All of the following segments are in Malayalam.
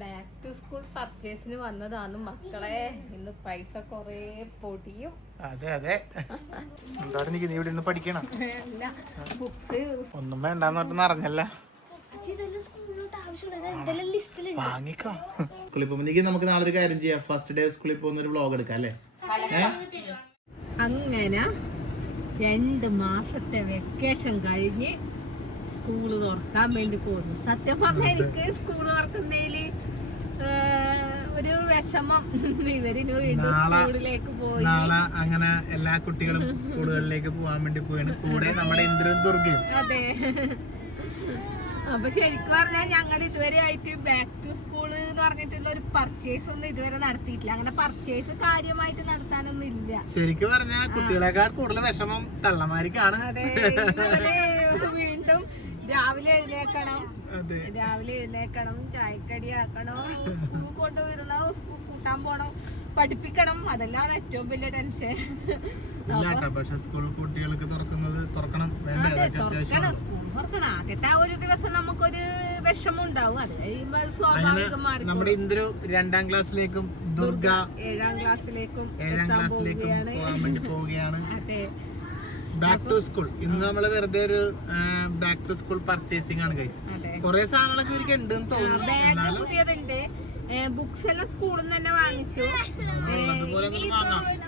ബാക്ക് ടു സ്കൂൾ പർച്ചേസിന് വന്നതാണ് മക്കളെ. ഇന്ന് പൈസ കൊറേ പൊടിയും. അതെ അതെ. എന്താണ് നീ ഇവിടെ നിന്ന് പഠിക്കണം? ബുക്സ് ഒന്നും വേണ്ടെന്ന് പറഞ്ഞിട്ട് അറിഞ്ഞല്ല. വാങ്ങിക്കോ. സ്കൂളിൽ പോകുമ്പോഴേക്കും നമുക്ക് നാളെ ഒരു കാര്യം ചെയ്യാം. ഫസ്റ്റ് ഡേ സ്കൂളിൽ പോകുന്ന ഒരു വ്ലോഗ് എടുക്കാം അല്ലേ? അങ്ങനെ 2 മാസത്തെ വെക്കേഷൻ കഴിഞ്ഞ് സ്കൂള് തുറക്കാൻ വേണ്ടി പോകുന്നു. സത്യം പറഞ്ഞാൽ എനിക്ക് സ്കൂള് തുറക്കുന്നതില് ഒരു വിഷമം. ഇവരിന് വീണ്ടും സ്കൂളിലേക്ക് പോയി. നാളെ അങ്ങനെ എല്ലാ കുട്ടികളും സ്കൂളുകളിലേക്ക് പോകാൻ വേണ്ടി പോയാണ്. കൂടെ നമ്മുടെ ഇന്ദ്രൻ ദുർഗയും. അതെ. അപ്പൊ ശരിക്കും പറഞ്ഞാൽ ഞങ്ങൾ ഇതുവരെ ആയിട്ട് ബാക്ക് ടു സ്കൂൾ എന്ന് പറഞ്ഞിട്ടുള്ള ഒരു പർച്ചേസ് ഒന്നും ഇതുവരെ നടത്തിയിട്ടില്ല. അങ്ങനെ പർച്ചേസ് കാര്യമായിട്ട് നടത്താനൊന്നും ഇല്ല. ശരിക്കും പറഞ്ഞാൽ കുട്ടികളെക്കാൾ കൂടുതൽ വിഷമം തള്ളമാരിക്കാണ്. അതെ. വീണ്ടും രാവിലെ എഴുന്നേക്കണം, ചായക്കടി ആക്കണം, സ്കൂൾ കൊണ്ടുവിടണം, കൂട്ടാൻ പോണം, പഠിപ്പിക്കണം. അതെല്ലാം ഏറ്റവും വലിയ ടെൻഷൻ. പക്ഷെ സ്കൂൾ കുട്ടികൾക്ക് തുറക്കണം. ആദ്യത്തെ ഒരു ദിവസം നമുക്കൊരു വിഷമം ഉണ്ടാവും. അത് കഴിയുമ്പോൾ സ്വാഭാവികമായി. നമ്മുടെ ഇന്ദ്രു 2ാം ക്ലാസ്സിലേക്കും ദുർഗ 7ാം ക്ലാസ്സിലേക്കും പോകാൻ വേണ്ടി പോവുകയാണ്. അതെ. Back to school. ഇന്ന് നമ്മള് വെറുതെ ഒരു ബാക്ക് ടു സ്കൂൾ പർച്ചേസിംഗ് ആണ് ഗൈസ്. കൊറേ സാധനങ്ങളൊക്കെ ഇവർക്ക് ഉണ്ടെന്ന് തോന്നുന്നു. ബാഗ് പുതിയതുണ്ട്. ബുക്സ് എല്ലാം സ്കൂളിൽ നിന്ന് തന്നെ വാങ്ങിച്ചു.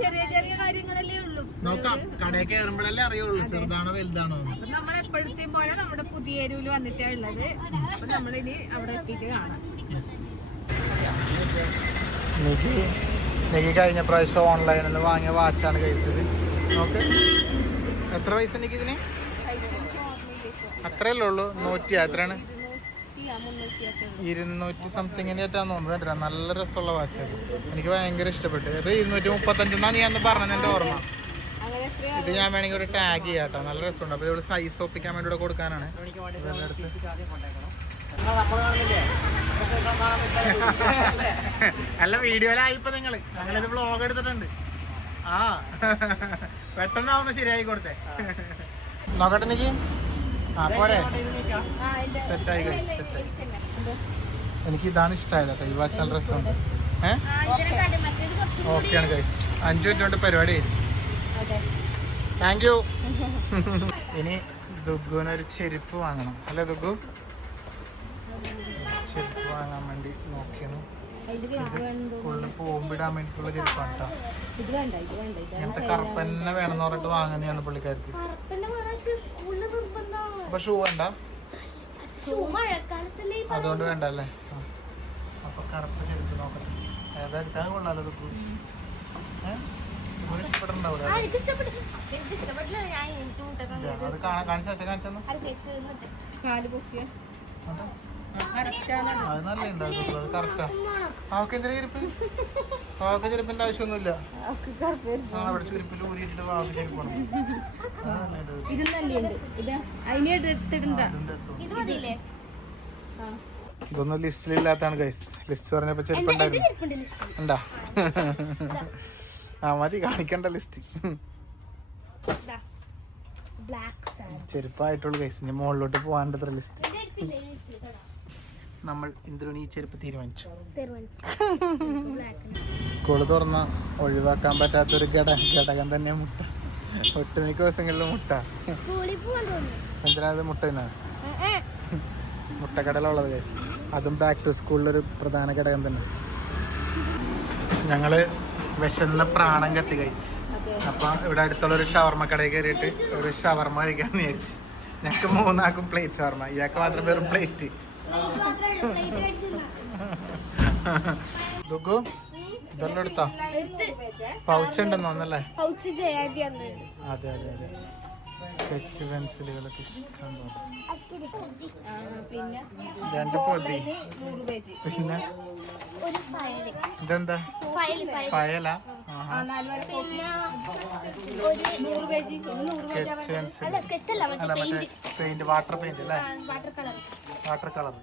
ചെറിയ ചെറിയ കാര്യങ്ങളല്ലേ ഉള്ളൂ. നോക്കാം, കടയിൽ കയറുമ്പോഴല്ലേ അറിയുള്ളൂ ചെറുതാണോ വലുതാണോ. അപ്പൊ നമ്മൾ എപ്പോഴത്തെയും പോലെ നമ്മുടെ പുതിയ എരുവിൽ വന്നിട്ടാണ് ഉള്ളത്. അപ്പൊ നമ്മളിനി അവിടെ എത്തിയിട്ട് കാണാം. എനിക്ക് കഴിഞ്ഞ പ്രാവശ്യം ഓൺലൈനിൽ നിന്ന് വാങ്ങിയ വാച്ചാണ് ഗൈസ് ഇത്. നോക്ക്, എത്ര പൈസ എനിക്ക് ഇതിന്? അത്രയല്ലേ ഉള്ളൂ. 100 എത്രയാണ്? 200 സംതിങ്ങിന് ഏറ്റാന്ന് തോന്നുന്നു. കേട്ടോ, നല്ല രസമുള്ള വാച്ച്. എനിക്ക് ഭയങ്കര ഇഷ്ടപ്പെട്ടു. അത് 235 ഞാൻ പറഞ്ഞത് എൻ്റെ ഓർമ്മ. ഇത് ഞാൻ വേണമെങ്കിൽ ഒരു ടാഗ് ചെയ്യാം കേട്ടോ. നല്ല രസമുണ്ട്. അപ്പോൾ ഇവിടെ സൈസ് ഒപ്പിക്കാൻ വേണ്ടി ഇവിടെ കൊടുക്കാനാണ്. അല്ല, വീഡിയോയിലായിപ്പോ നിങ്ങൾ ഞങ്ങളിത് വ്ലോഗ് എടുത്തിട്ടുണ്ട്. ആ, പെട്ടെന്നാവുന്ന ശരിയായി കൊടുത്തേ. നോക്കട്ടെ എനിക്ക്. ആ പോരെ, സെറ്റായി സെറ്റായി. എനിക്ക് ഇതാണ് ഇഷ്ടമായത് കേട്ടോ. ഈ വാച്ച് നല്ല രസമുണ്ട്. ഓക്കെയാണ് ഗൈസ്. 5 മിനിറ്റ് കൊണ്ട് പരിപാടി കഴിഞ്ഞു. Thank you. ഇനി ദുഗുവിനൊരു ചെരുപ്പ് വാങ്ങണം അല്ലേ ദുഗു? ചെരുപ്പ് വാങ്ങാൻ വേണ്ടി നോക്കിയാണ്. സ്കൂളിൽ പോകുമ്പോൾ ഇടാൻ വേണ്ടിയിട്ടുള്ള ചെരുപ്പാണ് കേട്ടോ. ഇങ്ങനത്തെ കറുപ്പന്നെ വേണമെന്ന് പറഞ്ഞിട്ട് വാങ്ങുന്നതാണ് പുള്ളിക്കാർക്ക്. അപ്പൊ ഷൂ വേണ്ട, അതുകൊണ്ട് വേണ്ട അല്ലേ? അപ്പൊ കറുപ്പ് ചെരുപ്പ് നോക്കട്ടെ. ഏതെടുത്താൽ കൊള്ളാലോ ദുഗു. ഇഷ്ടപ്പെട്ടുണ്ടാവൂല. അത് കാണിച്ചു കാണിച്ചു. അത് നല്ല ഉണ്ടാവും. അത് കറക്റ്റാ. അവക്ക് എന്തിനാ ചെരുപ്പ്? അവക്ക് ചെരുപ്പിന്റെ ആവശ്യമൊന്നുമില്ല. അവിടെ ചെരുപ്പിൽ ഊരിയിട്ട് വാക്ക് ചെരുപ്പാണ്. ഇതൊന്നും ലിസ്റ്റിലില്ലാത്താണ് ഗൈസ്. ലിസ്റ്റ് പറഞ്ഞപ്പോ ചെരുപ്പുണ്ടായിരുന്നു. ഉണ്ടാ? ആ മതി, കാണിക്കണ്ട ലിസ്റ്റ്. ചെരുപ്പായിട്ടുള്ളൂ ഗൈസ്. ഇനി മുകളിലോട്ട് പോകാണ്ടത്ര ലിസ്റ്റ്. നമ്മൾ ഇന്ദ്രനി ചെരുപ്പ് തീരുമാനിച്ചു. സ്കൂള് തുറന്ന ഒഴിവാക്കാൻ പറ്റാത്തൊരു ഘടകം തന്നെ മുട്ട. ഒട്ടുമിക്ക ദിവസങ്ങളിലും മുട്ട. എന്തിനാത് മുട്ട തന്നെ മുട്ടക്കടലുള്ളത് ഗൈസ്. അതും ബാക്ക് ടു സ്കൂളിലൊരു പ്രധാന ഘടകം തന്നെ. ഞങ്ങള് വിശന്ന പ്രാണം കത്തി ഗൈസ്. അപ്പൊ ഇവിടെ അടുത്തുള്ള ഒരു ഷവർമ്മ കടയിൽ കയറിയിട്ട് ഒരു ഷവർമ്മ കഴിക്കാന്ന് വിചാരിച്ചു. ഞങ്ങൾക്ക് 3 ആൾക്കും പ്ലേറ്റ് ഷവർമ്മ, ഇയാൾക്ക് മാത്രം വെറും പ്ലേറ്റ്. ദുഗു ഇതെല്ലാം എടുത്താ? പൗച്ച് ഉണ്ടെന്ന് തോന്നല്ലേ? അതെ അതെ അതെ. സ്കെച്ച് പെൻസിലുകളൊക്കെ ഇഷ്ടം പോലെ. 2 പൊതി. പിന്നെ ഇതെന്താ? ഫയലാ? പെയിന്റ്, വാട്ടർ പെയിന്റ് അല്ലേ? വാട്ടർ കളർ,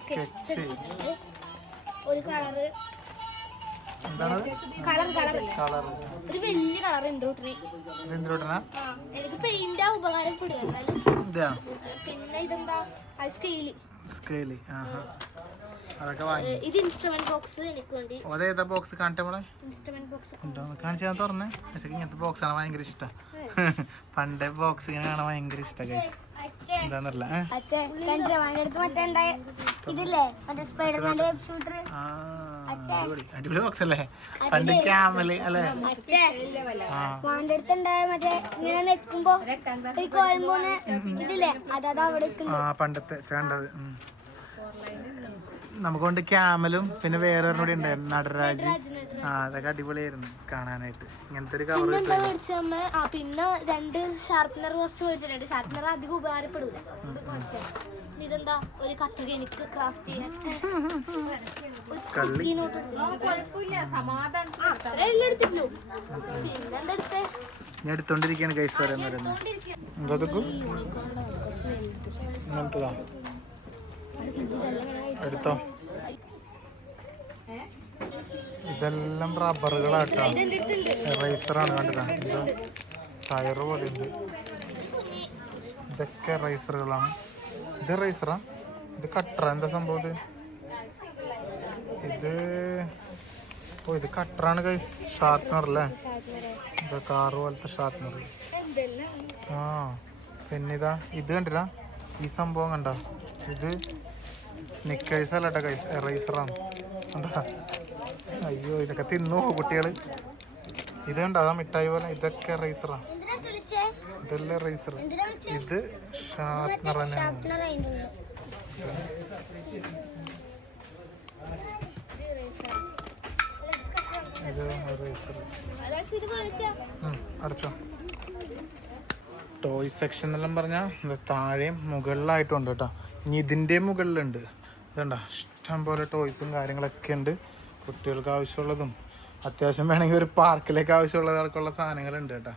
സ്കെച്ച്, ഒരു കളറ്, എന്താണ് കളർ? ഒരു വലിയ കളർ എന്തിനാ? എനിക്ക് പെയിന്റ് ഉപകാരപ്പെടുക. ഇതാ? പിന്നെ ഇതെന്താ? സ്കെയില്. സ്കെയില്. അതൊക്കെ വാങ്ങി. ഇത് ഇൻസ്ട്രുമെന്റ് ബോക്സ് എനിക്ക് വേണ്ടി. അതേതാ ബോക്സ് കാണിട്ടെ മോളെ? ഇൻസ്ട്രുമെന്റ് ബോക്സ് ഉണ്ടോ കാണിച്ചാൽ തുറന്നേ. പക്ഷേ ഇങ്ങനത്തെ ബോക്സ് ആണ് ഭയങ്കര ഇഷ്ടം. പണ്ടേ ബോക്സ് ഇങ്ങനെ കാണാൻ ഭയങ്കര ഇഷ്ടം. എന്താന്നറിയില്ല. അടിപൊളി ബോക്സ് അല്ലേ? പണ്ട് ക്യാമല് അല്ലേ? പണ്ടത്തെ ചേണ്ടത്. നമുക്കൊണ്ട് ക്യാമലും പിന്നെ വേറെ കൂടി ഉണ്ടായിരുന്നു നടരാജ്. അതൊക്കെ അടിപൊളിയായിരുന്നു കാണാനായിട്ട്. ഇങ്ങനത്തെ ഒരു കവർ പിന്നെ 2 ഷാർപ്പനർ കുറച്ച് മേടിച്ചിട്ടുണ്ട്. ഷാർപ്പനർ അധികം ഉപകാരപ്പെടൂല. ഇതെന്താ ഒരു കത്രിക എനിക്ക് ക്രാഫ്റ്റ് ചെയ്യാൻ. ഞാൻ എടുത്തോണ്ടിരിക്കാണ് ഗൈസ്. ഇങ്ങനത്തതാ എടുത്തോ. ഇതെല്ലാം റബ്ബറുകളാട്ടോ. റൈസറാണ് കണ്ടത്. ഇത് ടയർ പോലെ ഉണ്ട്. ഇതൊക്കെ റൈസറുകളാണ്. ഇത് റൈസറാ? ഇത് കട്ടറ? എന്താ സംഭവം ഇത്? ഇത് കട്ടറാണ് ഗൈസ്. ഷാർപ്നർ അല്ലേ? ഇത് കാറ് പോലത്തെ ഷാർപ്നർ. പിന്നെ ഇതാ ഇത് കണ്ടില്ല? ഈ സംഭവം കണ്ട? ഇത് സ്നിക്കേഴ്സ് അല്ലട്ടോ ഗൈസ്, എറൈസറാണ്. കണ്ടാ? അയ്യോ ഇതൊക്കെ തിന്നോ കുട്ടികള്? ഇത് കണ്ടോ? അതാ മിഠായി പോലെ. ഇതൊക്കെ റൈസറാ. ഇതെല്ലാം റൈസർ. ഇത് ഷാർപ്നർ തന്നെയാണ്. ഇത് റൈസർ. അടച്ചോ. ടോയ് സെക്ഷൻ എന്നെല്ലാം പറഞ്ഞാൽ താഴെയും മുകളിലായിട്ടുണ്ട് കേട്ടോ. ഇനി ഇതിൻ്റെ മുകളിലുണ്ട്. ഇതുണ്ടോ? ഇഷ്ടം പോലെ ടോയ്സും കാര്യങ്ങളൊക്കെ ഉണ്ട്. കുട്ടികൾക്ക് ആവശ്യമുള്ളതും അത്യാവശ്യം വേണമെങ്കിൽ ഒരു പാർക്കിലേക്ക് ആവശ്യമുള്ളതൊക്കെയുള്ള സാധനങ്ങളുണ്ട് കേട്ടോ.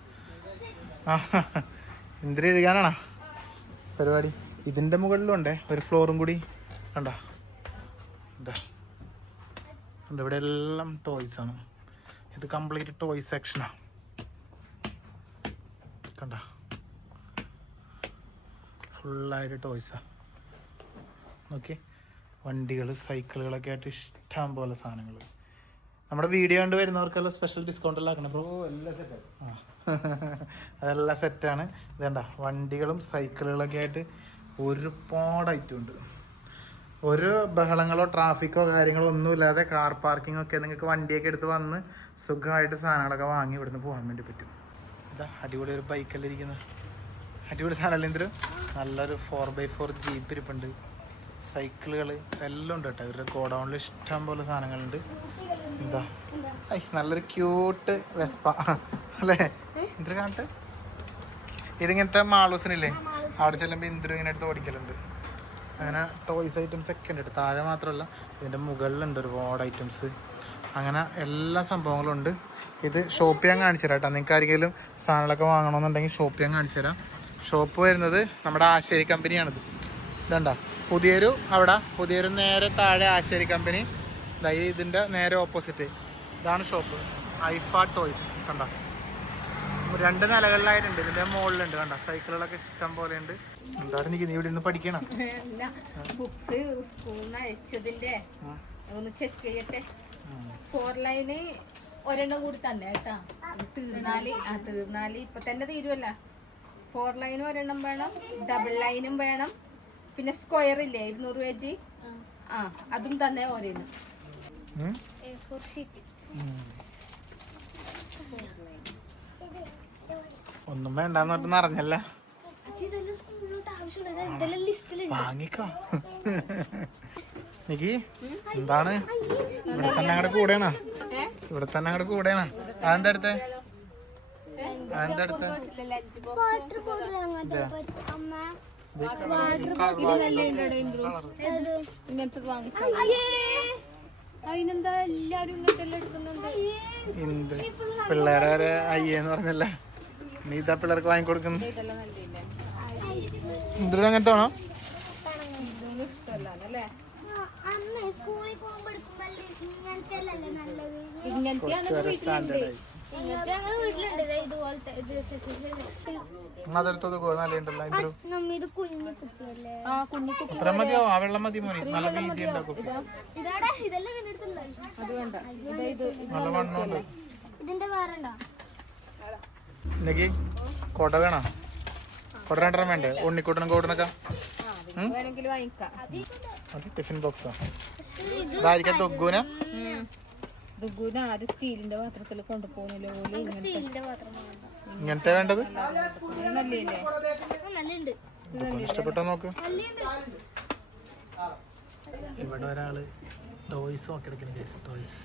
എന്തിനു എഴുതാനാണോ പരിപാടി? ഇതിൻ്റെ മുകളിലും ഉണ്ടേ ഒരു ഫ്ലോറും കൂടി. കണ്ടോ? ഇവിടെ എല്ലാം ടോയ്സാണ്. ഇത് കംപ്ലീറ്റ് ടോയ് സെക്ഷനാണ്. കണ്ട? ഫുള്ളായിട്ട് ടോയ്സാണ്. ഓക്കെ. വണ്ടികൾ, സൈക്കിളുകളൊക്കെ ആയിട്ട് ഇഷ്ടം പോലെ സാധനങ്ങൾ. നമ്മുടെ വീഡിയോ കണ്ട് വരുന്നവർക്കെല്ലാം സ്പെഷ്യൽ ഡിസ്കൗണ്ട് എല്ലാം ആക്കണം ബ്രോ. എല്ലാം സെറ്റാണ്. അതെല്ലാം സെറ്റാണ്. ഇതേണ്ട വണ്ടികളും സൈക്കിളുകളൊക്കെ ആയിട്ട് ഒരുപാട് ഐറ്റം ഉണ്ട്. ഒരു ബഹളങ്ങളോ ട്രാഫിക്കോ കാര്യങ്ങളോ ഒന്നുമില്ലാതെ കാർ പാർക്കിംഗ് ഒക്കെ നിങ്ങൾക്ക് വണ്ടിയൊക്കെ എടുത്ത് വന്ന് സുഖമായിട്ട് സാധനങ്ങളൊക്കെ വാങ്ങി ഇവിടുന്ന് പോകാൻ വേണ്ടി പറ്റും. ഇതാ അടിപൊളി ഒരു ബൈക്കല്ലേ ഇരിക്കുന്നത്. അടിപൊളി സാധനമല്ലേ എന്തൊരു നല്ലൊരു 4x4 ജീപ്പ് ഇരിപ്പുണ്ട്. സൈക്കിളുകൾ എല്ലാം ഉണ്ട് കേട്ടോ. ഇവരുടെ ഗോഡൗണിൽ ഇഷ്ടം പോലെ സാധനങ്ങളുണ്ട്. എന്താ നല്ലൊരു ക്യൂട്ട് വെസ്പ അല്ലേ? എന്തൊരു കാണട്ടെ. ഇതിങ്ങനത്തെ മാളൂസിനില്ലേ അവിടെ ചെല്ലുമ്പോൾ ഇന്ദിര ഇങ്ങനെ എടുത്ത് ഓടിക്കലുണ്ട്. അങ്ങനെ ടോയ്സ് ഐറ്റംസ് ഒക്കെ ഉണ്ട്. താഴെ മാത്രമല്ല ഇതിൻ്റെ മുകളിലുണ്ട് ഒരുപാട് ഐറ്റംസ്. അങ്ങനെ എല്ലാ സംഭവങ്ങളും ഉണ്ട്. ഇത് ഷോപ്പ് ചെയ്യാൻ കാണിച്ചു തരാം കേട്ടോ. നിങ്ങൾക്ക് ആരെങ്കിലും സാധനങ്ങളൊക്കെ വാങ്ങണമെന്നുണ്ടെങ്കിൽ ഷോപ്പ് ചെയ്യാൻ കാണിച്ചു തരാം. ഷോപ്പ് വരുന്നത് നമ്മുടെ ആശേരി കമ്പനിയാണിത്. ഇതുണ്ടോ? പുതിയൊരു നേരെ താഴെ ആശേരി കമ്പനി. ഇതിൻ്റെ നേരെ ഓപ്പോസിറ്റ് ഇതാണ് ഷോപ്പ്. ഐഫ ടോയ്സ്. കണ്ടോ? 2 നിലകളിലായിട്ടുണ്ട്. ഇതിൻ്റെ മുകളിലുണ്ട്. കണ്ടോ? സൈക്കിളുകളൊക്കെ ഇഷ്ടം പോലെ ഉണ്ട്. എന്താണ് നീ ഇവിടെ നിന്ന് പഠിക്കണം? ബുക്സ് സ്കൂളിൽ അയച്ചതിന്റെ ഒന്ന് ചെക്ക് ചെയ്യട്ടെ. 4 ലൈന് ഒരെണ്ണം കൂടി തന്നെ കേട്ടാ. തീർന്നാല് ഇപ്പൊ തന്നെ തീരുവല്ല. 4 ലൈനും ഒരെണ്ണം വേണം, ഡബിൾ ലൈനും വേണം, പിന്നെ സ്ക്വയർ ഇല്ലേ 200 പേജ് അതും തന്നെ ഓരോന്ന്. ഒന്നും വേണ്ടെന്ന് അറിഞ്ഞല്ല. വാങ്ങിക്കോ. എനിക്ക് എന്താണ് ഇവിടെ തന്നെ അങ്ങോട്ട് കൂടെയാണോ? അതെന്താ അടുത്ത്? അതിനെന്താ എല്ലാരും ഇങ്ങനത്തെ എടുക്കുന്നുണ്ട്. പിള്ളേരെ അയ്യെന്ന് പറഞ്ഞല്ല. നീ ഇതാ പിള്ളേർക്ക് വാങ്ങിക്കൊടുക്കുന്നു. ഇന്ദു അങ്ങനത്തെ ആണോ? ഇങ്ങനത്തെ ഞങ്ങൾ വീട്ടിലുണ്ട് ദേ ഇതുപോലത്തെ അതെടുത്തത് നല്ലുണ്ടല്ലോ ഇത്ര നമ്മിത് കുഞ്ഞു കുട്ടിയല്ലേ ആ കുഞ്ഞു കുട്ടി ഇത്ര മതിയോ ആ വെള്ളം മതി മോനെ നല്ല വീതി ഉണ്ടാക്കും ഇതാടാ ഇതെല്ലാം കണ്ടിട്ടുണ്ടോ അത് വേണ്ട ഇത് നല്ല വണ്ണമുണ്ട് ഇതിന്റെ വേറെ ഉണ്ടോ ഇന്നേക്ക് കൊട വേണം കൊട രണ്ടെണ്ണം വേണ്ടേ ഉണ്ണിക്കൂട്ടനും കൂട്ടനൊക്കെ വേണമെങ്കിൽ വാങ്ങിക്കാം അത് ടിഫിൻ ബോക്സാ ഇതായിരിക്കാം തൊഗ്ഗൂന ദുഗുന ആര് സ്റ്റീലിന്റെ പാത്രത്തിൽ കൊണ്ടുപോകുന്നില്ല പോലും സ്റ്റീലിന്റെ പാത്രം ഇങ്ങനത്തെ വേണ്ടത് നല്ലേ നല്ലുണ്ട് ഇഷ്ടപ്പെട്ടോ നോക്ക് ഇവിടെ ഒരാള് ടോയ്സ് നോക്കിയെടുക്കണേ ടോയ്സ്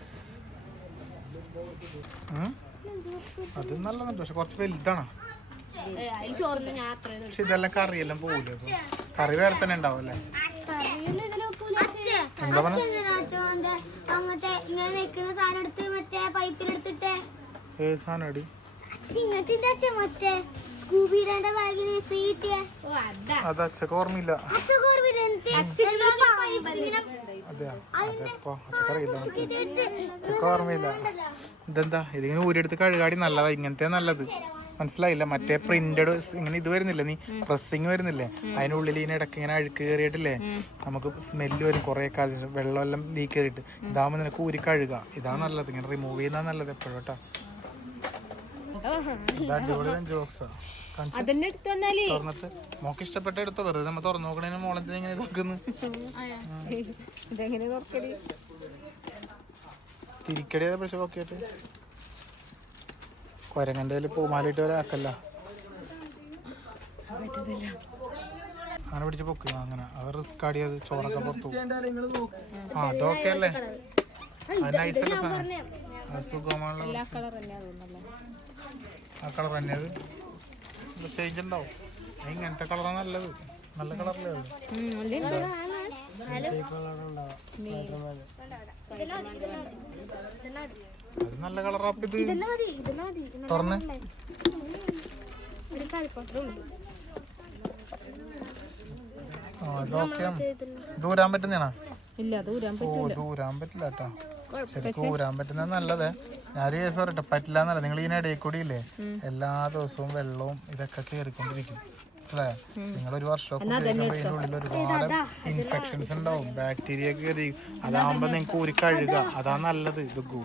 അത് നല്ലതുണ്ട് പക്ഷെ കുറച്ച് വലുതാണ് അതിൽ ചോറിന് ഞാൻ അത്രയും പക്ഷെ ഇതെല്ലാം കറിയെല്ലാം പോകൂലേ അപ്പൊ കറി വേറെ തന്നെ ഉണ്ടാവും അല്ലേ എന്താ പറഞ്ഞ അങ്ങനത്തെ ഇങ്ങനെ നിൽക്കുന്ന സാധനം എടുത്ത് മറ്റേ പൈപ്പിലെടുത്തിട്ട് ഏത് സാധനം അടി ഇങ്ങനത്തെ മറ്റേ സ്കൂബിയുടെ ബാഗിന് ഫ്രീ കിട്ടിയ അത് അച്ഛക്ക് ഓർമ്മയില്ല അതെയാ അതെപ്പോ അച്ഛക്കറിയില്ല അച്ഛക്ക് ഓർമ്മയില്ല ഇതെന്താ ഇതിങ്ങനെ ഊരിയെടുത്ത് കഴുകാടി നല്ലതാ ഇങ്ങനത്തെ നല്ലത് മനസ്സിലായില്ല മറ്റേ പ്രിന്റഡ് ഇങ്ങനെ ഇത് വരുന്നില്ല നീ പ്രസ്സിങ് വരുന്നില്ലേ അതിനുള്ളിൽ ഇതിന് ഇടയ്ക്ക് ഇങ്ങനെ അഴുക്ക് കയറിയിട്ടില്ലേ നമുക്ക് സ്മെല്ല് വരും കുറേ കാലം വെള്ളമെല്ലാം ലീക്ക് കയറിയിട്ട് ഇതാകുമ്പോൾ നിനക്ക് ഊരി കഴുകുക ഇതാണ് നല്ലത് ഇങ്ങനെ റിമൂവ് ചെയ്യുന്ന നല്ലത് എപ്പോഴും കേട്ടോ അടിപൊളി ജോക്സാ തുറന്നിട്ട് മോക്ക് ഇഷ്ടപ്പെട്ട എടുത്തോ വെറുതെ നമ്മ തുറന്നു നോക്കണേന് മോളത്തിന് ഇങ്ങനെ നോക്കുന്നു തിരിക്കടി പക്ഷെ നോക്കിയിട്ട് കൊരങ്ങൻ്റെ പൂമാലിട്ട് വരെ ആക്കല്ല അങ്ങനെ പിടിച്ച് പൊക്കുക അങ്ങനെ അവർ റിസ്ക് ആടിയത് ചോറൊക്കെ പുറത്തു ആ അതൊക്കെ അല്ലേ നൈസല്ല സാധനം സുഖമാണല്ലോ ആ കളർ തന്നെയത് ചേഞ്ച് ഉണ്ടാവും ഇങ്ങനത്തെ കളറാണ് നല്ലത് നല്ല കളറല്ലേ അത് നല്ല കളറാപ്പ് ഇത് തുറന്ന് ഇതൊക്കെ ദൂരാൻ പറ്റുന്നതാണോ ഓ ദൂരാൻ പറ്റില്ല കേട്ടോ ശരിക്കും ഊരാൻ പറ്റുന്ന നല്ലത് ഞാനൊരു കേസ് പറയട്ടെ പറ്റില്ല എന്നല്ല നിങ്ങൾ ഇതിന് ഇടയിൽ കൂടി ഇല്ലേ എല്ലാ ദിവസവും വെള്ളവും ഇതൊക്കെ കയറിക്കൊണ്ടിരിക്കും അല്ലേ നിങ്ങൾ ഒരു വർഷമൊക്കെ ഉപയോഗിക്കുമ്പോൾ ഇതിൻ്റെ ഉള്ളിൽ ഒരുപാട് ഇൻഫെക്ഷൻസ് ഉണ്ടാവും ബാക്ടീരിയ കയറി അതാകുമ്പോൾ നിങ്ങൾക്ക് ഊരി കഴുകുക അതാ നല്ലത് ഇതൊക്കെ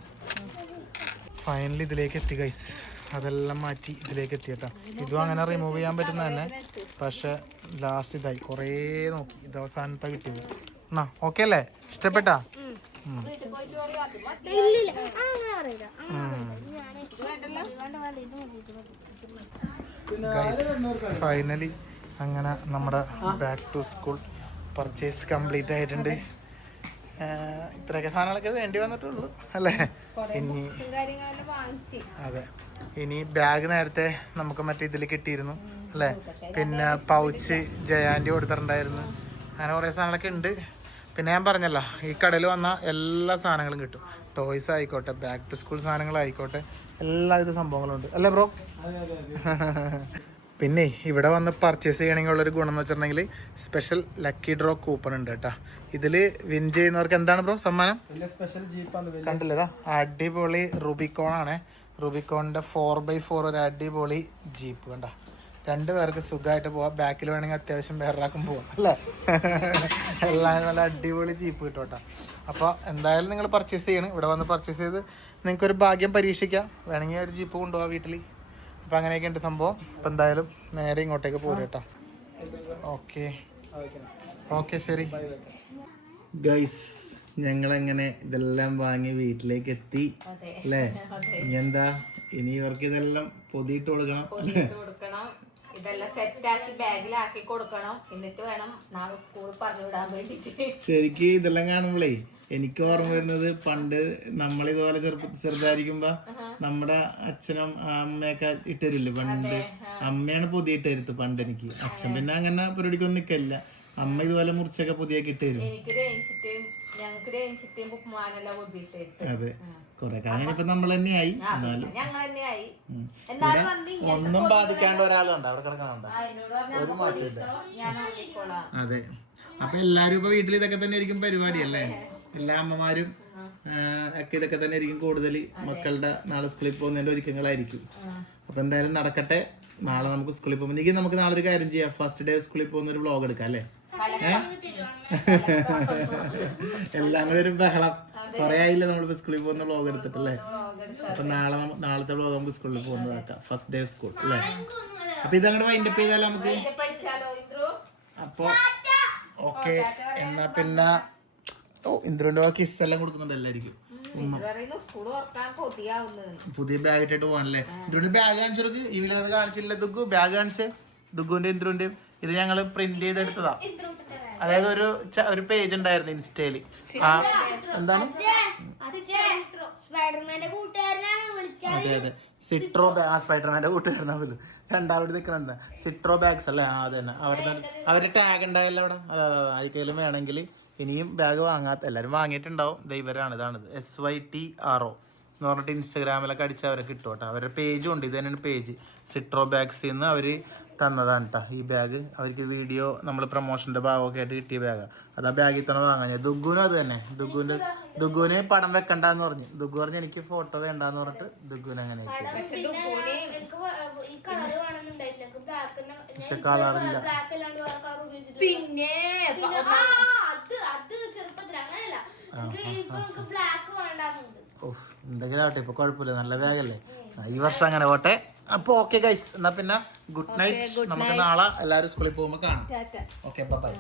ഫൈനലി ഇതിലേക്ക് എത്തി ഗൈസ് അതെല്ലാം മാറ്റി ഇതിലേക്ക് എത്തിയിട്ടാ ഇതും അങ്ങനെ റിമൂവ് ചെയ്യാൻ പറ്റുന്ന തന്നെ പക്ഷെ ലാസ്റ്റ് ഇതായി കുറേ നോക്കി ഇത് അവസാനത്തെ കിട്ടിയത് എന്നാ ഓക്കെ അല്ലേ ഇഷ്ടപ്പെട്ടാ ഫൈനലി അങ്ങനെ നമ്മുടെ back to school purchase complete ആയിട്ടുണ്ട് ഇത്രയൊക്കെ സാധനങ്ങളൊക്കെ വേണ്ടി വന്നിട്ടുള്ളൂ അല്ലേ ഇനി അതെ ഇനി ബാഗ് നേരത്തെ നമുക്ക് മറ്റേ ഇതിൽ കിട്ടിയിരുന്നു അല്ലേ പിന്നെ പൗച്ച് ജയാൻ്റെ കൊടുത്തിട്ടുണ്ടായിരുന്നു അങ്ങനെ കുറേ സാധനങ്ങളൊക്കെ ഉണ്ട് പിന്നെ ഞാൻ പറഞ്ഞല്ലോ ഈ കടയിൽ വന്നാൽ എല്ലാ സാധനങ്ങളും കിട്ടും ടോയ്സ് ആയിക്കോട്ടെ ബാക്ക് ടു സ്കൂൾ സാധനങ്ങളായിക്കോട്ടെ എല്ലാവിധ സംഭവങ്ങളും ഉണ്ട് അല്ലേ ബ്രോ പിന്നെ ഇവിടെ വന്ന് പർച്ചേസ് ചെയ്യണമെങ്കിൽ ഉള്ളൊരു ഗുണം എന്ന് വെച്ചിട്ടുണ്ടെങ്കിൽ സ്പെഷ്യൽ ലക്കി ഡ്രോ കൂപ്പൺ ഉണ്ട് കേട്ടോ ഇതിൽ വിൻ ചെയ്യുന്നവർക്ക് എന്താണ് ബ്രോ സമ്മാനം കണ്ടില്ലേതാ അടിപൊളി റുബിക്കോണാണ് റുബിക്കോണിൻ്റെ 4x4 ഒരു അടിപൊളി ജീപ്പ് കണ്ട 2 പേർക്ക് സുഖമായിട്ട് പോവാം ബാക്കിൽ വേണമെങ്കിൽ അത്യാവശ്യം വേറൊരാൾക്കും പോവാം അല്ലേ എല്ലാം നല്ല അടിപൊളി ജീപ്പ് കിട്ടും കേട്ടോ അപ്പോൾ എന്തായാലും നിങ്ങൾ പർച്ചേസ് ചെയ്യണം ഇവിടെ വന്ന് പർച്ചേസ് ചെയ്ത് നിങ്ങൾക്കൊരു ഭാഗ്യം പരീക്ഷിക്കാം വേണമെങ്കിൽ ഒരു ജീപ്പ് കൊണ്ടുപോകാം വീട്ടിൽ അപ്പം അങ്ങനെയൊക്കെ ഉണ്ട് സംഭവം അപ്പം എന്തായാലും നേരെ ഇങ്ങോട്ടേക്ക് പോരും കേട്ടോ ഓക്കെ ശരി ഗൈസ് ഞങ്ങളങ്ങനെ ഇതെല്ലാം വാങ്ങി വീട്ടിലേക്ക് എത്തി അല്ലേ ഇനി എന്താ ഇനി ഇവർക്ക് ഇതെല്ലാം പൊതിയിട്ട് കൊടുക്കണം ഇതെല്ലാം സെറ്റാക്കി ബാഗിലാക്കി കൊടുക്കണം എന്നിട്ട് വേണം നാളെ സ്കൂളിൽ പറഞ്ഞു വിടാൻ വേണ്ടിട്ട് ശരിക്കും ഇതെല്ലാം കാണുമ്പോഴേ എനിക്ക് ഓർമ്മ വരുന്നത് പണ്ട് നമ്മളിതുപോലെ ചെറുതായിരിക്കുമ്പോ നമ്മുടെ അച്ഛനും അമ്മയൊക്കെ ഇട്ടുതരില്ലേ പണ്ട് അമ്മയാണ് പുതിയ ഇട്ടുതരുത്ത് പണ്ട് എനിക്ക് അച്ഛൻ പിന്നെ അങ്ങനെ പരിപാടിക്കൊന്നും നിൽക്കില്ല അമ്മ ഇതുപോലെ മുറിച്ചൊക്കെ പുതിയൊക്കെ ഇട്ടുതരും അതെ കൊറേ കാലം ഇപ്പൊ നമ്മൾ തന്നെയായി ഒന്നും ബാധിക്കാണ്ട് ഒരാളുണ്ട് അവിടെ കിടക്കണുണ്ട് ഒരു മാറ്റമില്ല അതെ അപ്പൊ എല്ലാരും ഇപ്പൊ വീട്ടിൽ ഇതൊക്കെ തന്നെ ആയിരിക്കും പരിപാടി അല്ലേ എല്ലാ അമ്മമാരും ഒക്കെ ഇതൊക്കെ തന്നെ ആയിരിക്കും കൂടുതൽ മക്കളുടെ നാളെ സ്കൂളിൽ പോകുന്നതിന്റെ ഒരുക്കങ്ങളായിരിക്കും. അപ്പൊ എന്തായാലും നടക്കട്ടെ. നാളെ നമുക്ക് സ്കൂളിൽ പോകുമ്പോൾ നമുക്ക് നാളെ ഒരു കാര്യം ചെയ്യാം, ഫസ്റ്റ് ഡേ സ്കൂളിൽ പോകുന്ന ഒരു വ്ലോഗ് എടുക്കാം അല്ലേ? എല്ലാം കൂടെ ഒരു ബഹളം. കൊറേ ആയില്ലേ നമ്മളിപ്പോ സ്കൂളിൽ പോകുന്ന വ്ലോഗ് എടുത്തിട്ടല്ലേ? അപ്പൊ നാളത്തെ വ്ലോഗ് നമുക്ക് സ്കൂളിൽ പോകുന്നതാക്കാം, ഫസ്റ്റ് ഡേ സ്കൂൾ അല്ലേ? അപ്പൊ ഇതങ്ങോട്ട് വൈൻഡപ്പ് ചെയ്താലോ നമുക്ക്? അപ്പൊ ഓക്കെ, എന്നാ പിന്നെ ഇന്ദ്രന്റെ കിസ് എല്ലാം കൊടുക്കുന്നുണ്ട് എല്ലായിരിക്കും. പുതിയ ബാഗ് ഇട്ടിട്ട് പോകാനല്ലേ? ഇന്ദ്രന്റെ ബാഗ് കാണിച്ചവർക്ക് ഇവരത് കാണിച്ചില്ല. ദുഗു ബാഗ് കാണിച്ചേ, ദുഗുന്റെ ഇന്ദ്രന്റെയും. ഇത് ഞങ്ങള് പ്രിന്റ് ചെയ്തെടുത്തതാ. അതായത് ഒരു പേജ് ഉണ്ടായിരുന്നു ഇൻസ്റ്റയില്. എന്താണ്? അതെ അതെ, സിട്രോ ബാഗ്. സ്പൈഡർമാന്റെ കൂട്ടുകാരനാ പോലും രണ്ടാമത് നിൽക്കുന്നുണ്ട്. സിട്രോ ബാഗ്സ് അല്ലേ? അത് തന്നെ. അവരുടെ ടാഗ് ഉണ്ടായല്ലോ അവിടെ. ആർക്കെങ്കിലും വേണമെങ്കിൽ ഇനിയും ബാഗ് വാങ്ങാത്ത എല്ലാവരും വാങ്ങിയിട്ടുണ്ടാവും. ദൈവരാണ്. ഇതാണിത് SYTRO എന്ന് പറഞ്ഞിട്ട് ഇൻസ്റ്റാഗ്രാമിലൊക്കെ അടിച്ചാൽ അവരെ കിട്ടും കേട്ടോ. അവരുടെ പേജും ഉണ്ട്. ഇത് തന്നെയാണ് പേജ്. സിട്രോ ബാഗ്സിൽ നിന്ന് അവർ തന്നതാണ് കേട്ടോ ഈ ബാഗ്. അവർക്ക് വീഡിയോ നമ്മൾ പ്രൊമോഷൻ്റെ ഭാഗമൊക്കെ ആയിട്ട് കിട്ടിയ ബാഗാണ്. അത് ആ ബാഗിൽ തന്നെ വാങ്ങാൻ. ദുഗുനും അത് തന്നെ. ദുഗുവിന് പടം വെക്കണ്ടെന്ന് പറഞ്ഞു. ദുഗു പറഞ്ഞ് എനിക്ക് ഫോട്ടോ വേണ്ടാന്ന് പറഞ്ഞിട്ട് ദുഗുന് അങ്ങനെ. പക്ഷെ കളറില്ല. പിന്നെ എന്തെങ്കിലും ആവട്ടെ, ഇപ്പൊ കുഴപ്പമില്ല, നല്ല ബാഗല്ലേ. ഈ വർഷം അങ്ങനെ പോട്ടെ. അപ്പൊ ഓക്കെ ഗൈസ്, എന്നാ പിന്നെ ഗുഡ് നൈറ്റ്. നമുക്ക് നാളെ എല്ലാവരും സ്കൂളിൽ പോകുമ്പോൾ കാണാം. Okay, by.